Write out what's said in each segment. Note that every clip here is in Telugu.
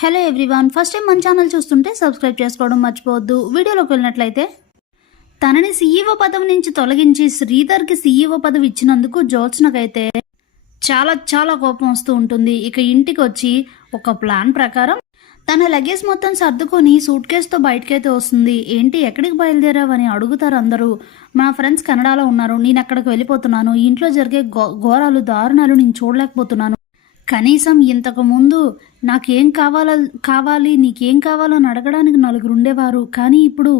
హలో ఎవ్రీవాన్ ఫస్ట్ టైం మన ఛానల్ చూస్తుంటే సబ్స్క్రైబ్ చేసుకోవడం మర్చిపోవద్దు. వీడియోలోకి వెళ్ళినట్లయితే తనని సీఈఓ పదవి నుంచి తొలగించి శ్రీధర్కి సీఈఓ పదవి ఇచ్చినందుకు జోత్స్నకైతే చాలా చాలా కోపం వస్తూ ఉంటుంది. ఇక ఇంటికి వచ్చి ఒక ప్లాన్ ప్రకారం తన లగేజ్ మొత్తం సర్దుకొని సూట్ కేసుతో బయటకైతే వస్తుంది. ఏంటి ఎక్కడికి బయలుదేరావని అడుగుతారు అందరూ. మా ఫ్రెండ్స్ కెనడాలో ఉన్నారు. నేను అక్కడికి వెళ్ళిపోతున్నాను. ఇంట్లో జరిగే ఘోరాలు దారుణాలు నేను చూడలేకపోతున్నాను. కనీసం ఇంతకు ముందు నాకేం కావాల కావాలి నీకేం కావాలని అడగడానికి నలుగురు ఉండేవారు. కానీ ఇప్పుడు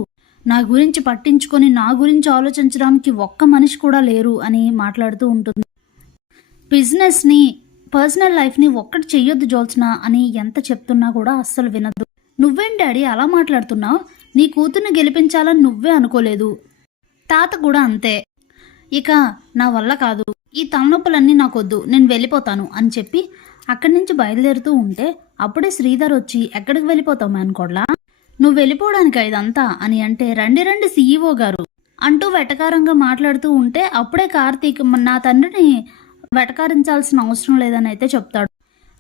నా గురించి పట్టించుకొని నా గురించి ఆలోచించడానికి ఒక్క మనిషి కూడా లేరు అని మాట్లాడుతూ ఉంటుంది. బిజినెస్ని పర్సనల్ లైఫ్ని ఒక్కటి చెయ్యొద్దు జోల్చిన అని ఎంత చెప్తున్నా కూడా అస్సలు వినదు. నువ్వేం డాడీ అలా మాట్లాడుతున్నావు నీ కూతుర్ని గెలిపించాలని నువ్వే అనుకోలేదు. తాత కూడా అంతే. ఇక నా వల్ల కాదు. ఈ తలనొప్పులన్నీ నాకొద్దు నేను వెళ్ళిపోతాను అని చెప్పి అక్కడి నుంచి బయలుదేరుతూ ఉంటే అప్పుడే శ్రీధర్ వచ్చి ఎక్కడికి వెళ్ళిపోతావు అనుకోడ్లా నువ్వు వెళ్ళిపోవడానికి ఇదంతా? అని అంటే రండి రండి సీఈఓ గారు అంటూ వెటకారంగా మాట్లాడుతూ ఉంటే అప్పుడే కార్తీక్ నా తండ్రిని వెటకారించాల్సిన అవసరం లేదని అయితే చెప్తాడు.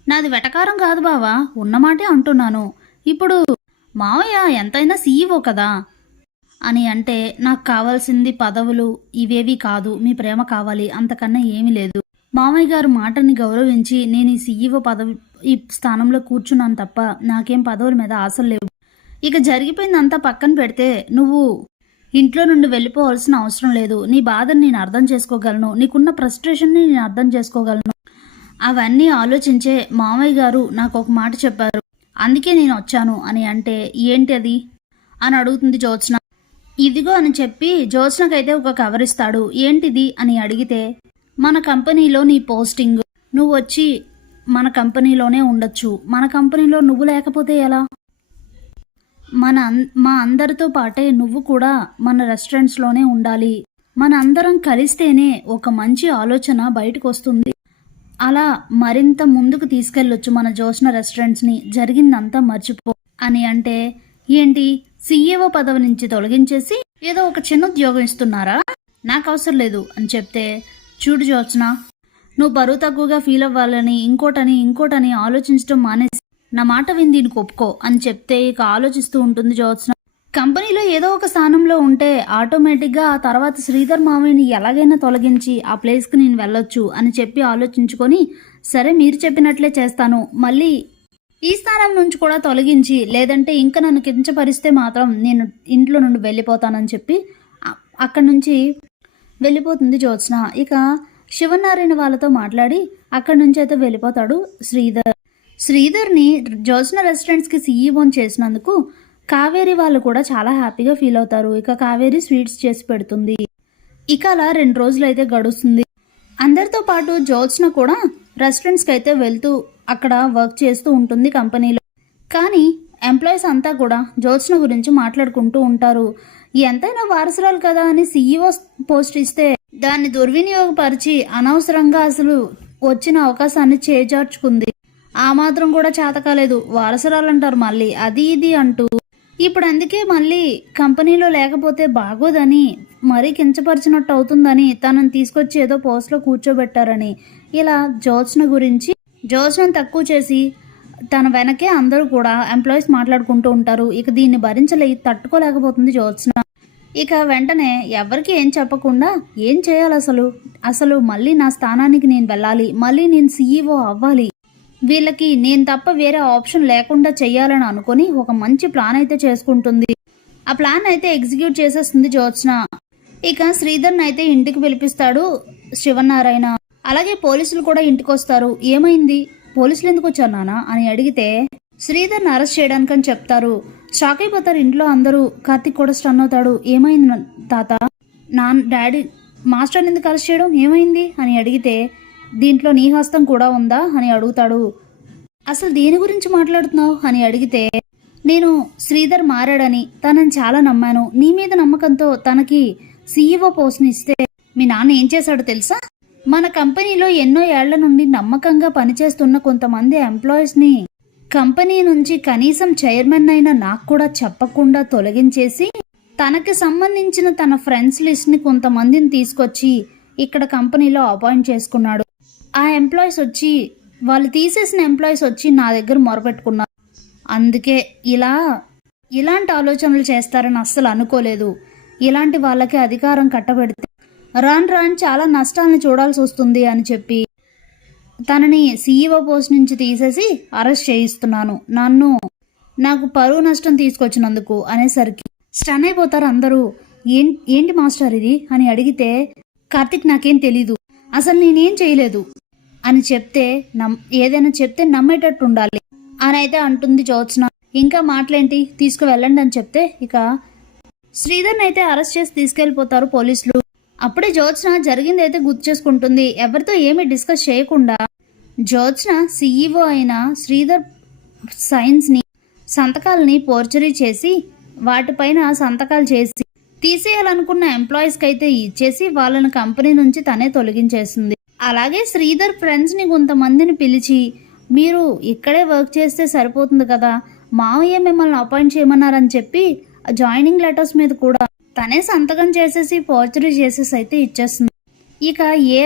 నాది వెటకారం కాదు బావా ఉన్నమాటే అంటున్నాను. ఇప్పుడు మావయ్య ఎంతైనా సీఈఓ కదా? అని అంటే నాకు కావాల్సింది పదవులు ఇవేవి కాదు. మీ ప్రేమ కావాలి. అంతకన్నా ఏమీ లేదు. మామయ్య గారు మాటని గౌరవించి నేను ఈ సీఈఓ పదవి ఈ స్థానంలో కూర్చున్నాను తప్ప నాకేం పదవుల మీద ఆశలు లేవు. ఇక జరిగిపోయిందంతా పక్కన పెడితే నువ్వు ఇంట్లో నుండి వెళ్ళిపోవాల్సిన అవసరం లేదు. నీ బాధను నేను అర్థం చేసుకోగలను. నీకున్న ఫ్రస్ట్రేషన్ని నేను అర్థం చేసుకోగలను. అవన్నీ ఆలోచించే మామయ్య గారు నాకు ఒక మాట చెప్పారు. అందుకే నేను వచ్చాను. అని అంటే ఏంటి అది? అని అడుగుతుంది జ్యోత్స్న. ఇదిగో అని చెప్పి జ్యోత్స్నకైతే ఒక కవర్ ఇస్తాడు. ఏంటిది అని అడిగితే మన కంపెనీలో నీ పోస్టింగ్. నువ్వు వచ్చి మన కంపెనీలోనే ఉండొచ్చు. మన కంపెనీలో నువ్వు లేకపోతే ఎలా? మన అన్- మా అందరితో పాటే నువ్వు కూడా మన రెస్టారెంట్స్లోనే ఉండాలి. మన అందరం కలిస్తేనే ఒక మంచి ఆలోచన బయటకు వస్తుంది అలా మరింత ముందుకు తీసుకెళ్ళొచ్చు మన జోష్న రెస్టారెంట్స్ని. జరిగిందంతా మర్చిపో అని అంటే ఏంటి? సీఏఓ పదవి నుంచి తొలగించేసి ఏదో ఒక చిన్న ఉద్యోగం ఇస్తున్నారా? నాకు అవసరం లేదు అని చెప్తే చూడు జోత్స్న నువ్వు బరువు తక్కువగా ఫీల్ అవ్వాలని ఇంకోటని ఇంకోటని ఆలోచించడం మానేసి నా మాట విని దీనికి ఒప్పుకో అని చెప్తే ఇక ఆలోచిస్తూ ఉంటుంది జోత్స్న కంపెనీలో ఏదో ఒక స్థానంలో ఉంటే ఆటోమేటిక్గా ఆ తర్వాత శ్రీధర్ మావయ్యని ఎలాగైనా తొలగించి ఆ ప్లేస్కి నేను వెళ్ళొచ్చు అని చెప్పి ఆలోచించుకొని సరే మీరు చెప్పినట్లే చేస్తాను మళ్ళీ ఈ స్థానం నుంచి కూడా తొలగించి లేదంటే ఇంకా నన్ను కించపరిస్తే మాత్రం నేను ఇంట్లో నుండి వెళ్ళిపోతానని చెప్పి అక్కడి నుంచి వెళ్ళిపోతుంది జ్యోత్స్న. ఇక శివనారాయణ వాళ్ళతో మాట్లాడి అక్కడి నుంచి అయితే వెళ్ళిపోతాడు శ్రీధర్. శ్రీధర్ని జ్యోత్స్న రెస్టారెంట్స్కి సీఈఓన్ చేసినందుకు కావేరి వాళ్ళు కూడా చాలా హ్యాపీగా ఫీల్ అవుతారు. ఇక కావేరి స్వీట్స్ చేసి పెడుతుంది. ఇక అలా రెండు రోజులు అయితే గడుస్తుంది. అందరితో పాటు జ్యోత్స్న కూడా రెస్టారెంట్స్కి అయితే వెళ్తూ అక్కడ వర్క్ చేస్తూ ఉంటుంది కంపెనీలో. కానీ ఎంప్లాయీస్ అంతా కూడా జ్యోత్స్న గురించి మాట్లాడుకుంటూ ఉంటారు. ఎంతైనా వారసురాలు కదా అని సీఈఓ పోస్ట్ ఇస్తే దాన్ని దుర్వినియోగపరిచి అనవసరంగా అసలు వచ్చిన అవకాశాన్ని చేజార్చుకుంది. ఆ మాత్రం కూడా చేతకాలేదు వారసురాలు అంటారు మళ్ళీ అది ఇది అంటూ. ఇప్పుడు అందుకే మళ్ళీ కంపెనీలో లేకపోతే బాగోదని మరీ కించపరిచినట్టు అవుతుందని తనను తీసుకొచ్చి ఏదో పోస్ట్లో కూర్చోబెట్టారని ఇలా జ్యోత్స్న గురించి జ్యోత్స్నను తక్కువ చేసి తన వెనకే అందరూ కూడా ఎంప్లాయీస్ మాట్లాడుకుంటూ ఉంటారు. ఇక దీన్ని భరించలే తట్టుకోలేకపోతుంది జోత్స్న ఇక వెంటనే ఎవరికి ఏం చెప్పకుండా ఏం చేయాలి అసలు? అసలు మళ్ళీ నా స్థానానికి నేను వెళ్ళాలి. మళ్ళీ నేను సీఈఓ అవ్వాలి. వీళ్ళకి నేను తప్ప వేరే ఆప్షన్ లేకుండా చేయాలని అనుకుని ఒక మంచి ప్లాన్ అయితే చేసుకుంటుంది. ఆ ప్లాన్ అయితే ఎగ్జిక్యూట్ చేసేస్తుంది జోత్స్న ఇక శ్రీధర్ని అయితే ఇంటికి పిలిపిస్తాడు శివనారాయణ. అలాగే పోలీసులు కూడా ఇంటికి వస్తారు ఏమైంది? పోలీసులు ఎందుకు వచ్చారు నాన్న అని అడిగితే శ్రీధర్ని అరెస్ట్ చేయడానికని చెప్తారు. షాక్ అయిపోతారు ఇంట్లో అందరూ కార్తిక్ కూడా స్టన్ అవుతాడు. ఏమైంది తాత? నాన్న డాడీ మాస్టర్ ఎందుకు అరెస్ట్ చేయడం? ఏమైంది? అని అడిగితే దీంట్లో నీ హస్తం కూడా ఉందా? అని అడుగుతాడు. అసలు దేని గురించి మాట్లాడుతున్నావు? అని అడిగితే నేను శ్రీధర్ మారాడని తనని చాలా నమ్మాను. నీ మీద నమ్మకంతో తనకి సీఈఓ పోస్ట్ని ఇస్తే మీ నాన్న ఏం చేశాడో తెలుసా? మన కంపెనీలో ఎన్నో ఏళ్ళ నుండి నమ్మకంగా పనిచేస్తున్న కొంతమంది ఎంప్లాయీస్ని కంపెనీ నుంచి కనీసం చైర్మన్ అయిన నాకు కూడా చెప్పకుండా తొలగించేసి తనకి సంబంధించిన తన ఫ్రెండ్స్ లిస్ట్ని కొంతమందిని తీసుకొచ్చి ఇక్కడ కంపెనీలో అపాయింట్ చేసుకున్నాడు. ఆ ఎంప్లాయీస్ వచ్చి వాళ్ళు తీసేసిన ఎంప్లాయీస్ వచ్చి నా దగ్గర మొరపెట్టుకున్నారు. అందుకే ఇలా ఇలాంటి ఆలోచనలు చేస్తారని అస్సలు అనుకోలేదు. ఇలాంటి వాళ్ళకి అధికారం కట్టబెడితే రాన్ రాన్ చాలా నష్టాలను చూడాల్సి వస్తుంది అని చెప్పి తనని సీఈఓ పోస్ట్ నుంచి తీసేసి అరెస్ట్ చేయిస్తున్నాను. నన్ను నాకు పరువు నష్టం తీసుకొచ్చినందుకు అనేసరికి స్టన్ అయిపోతారు అందరూ. ఏం ఏంటి మాస్టర్ ఇది? అని అడిగితే కార్తిక్ నాకేం తెలీదు. అసలు నేనేం చేయలేదు. అని చెప్తే నమ్ ఏదైనా చెప్తే నమ్మేటట్టు ఉండాలి. అని అయితే అంటుంది జ్యోత్స్న. ఇంకా మాటలేంటి? తీసుకువెళ్ళండి అని చెప్తే ఇక శ్రీధర్ని అయితే అరెస్ట్ చేసి తీసుకెళ్ళిపోతారు పోలీసులు. అప్పుడే జ్యోత్స్న జరిగింది అయితే గుర్తు చేసుకుంటుంది. ఎవరితో ఏమి డిస్కస్ చేయకుండా జ్యోత్స్న సీఈఓ అయిన శ్రీధర్ సైన్స్ని సంతకాలని పోర్చరీ చేసి వాటిపైన సంతకాలు చేసి తీసేయాలనుకున్న ఎంప్లాయీస్కి అయితే ఇచ్చేసి వాళ్ళని కంపెనీ నుంచి తనే తొలగించేస్తుంది. అలాగే శ్రీధర్ ఫ్రెండ్స్ని కొంతమందిని పిలిచి మీరు ఇక్కడే వర్క్ చేస్తే సరిపోతుంది కదా మావయ్య మిమ్మల్ని అపాయింట్ చేయమన్నారని చెప్పి జాయినింగ్ లెటర్స్ మీద కూడా తనే సంతకం చేసేసి పోర్చరీ చేసేసి అయితే ఇచ్చేస్తుంది. ఇక ఏ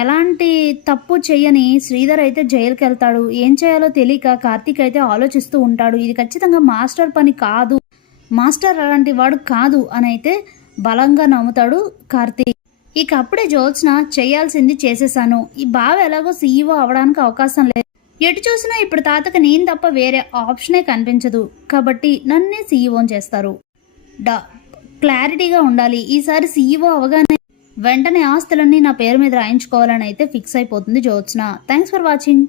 ఎలాంటి తప్పు చేయని శ్రీధర్ అయితే జైలుకి వెళ్తాడు ఏం చేయాలో తెలియక కార్తీక్ అయితే ఆలోచిస్తూ ఉంటాడు. ఇది ఖచ్చితంగా మాస్టర్ పని కాదు. మాస్టర్ అలాంటి వాడు కాదు అని అయితే బలంగా నమ్ముతాడు కార్తీక్. ఇక అప్పుడే జోత్స్న చేయాల్సింది చేసేసాను. ఈ బావ ఎలాగో సీఈఓ అవడానికి అవకాశం లేదు. ఎటు చూసినా ఇప్పుడు తాతకి నేను తప్ప వేరే ఆప్షనే కనిపించదు. కాబట్టి నన్నే సీఈఓ చేస్తారు. డా క్లారిటీగా ఉండాలి. ఈసారి సీఈఓ అవగానే వెంటనే ఆస్తులన్నీ నా పేరు మీద రాయించుకోవాలని అయితే ఫిక్స్ అయిపోతుంది జ్యోత్స్న. Thanks for watching.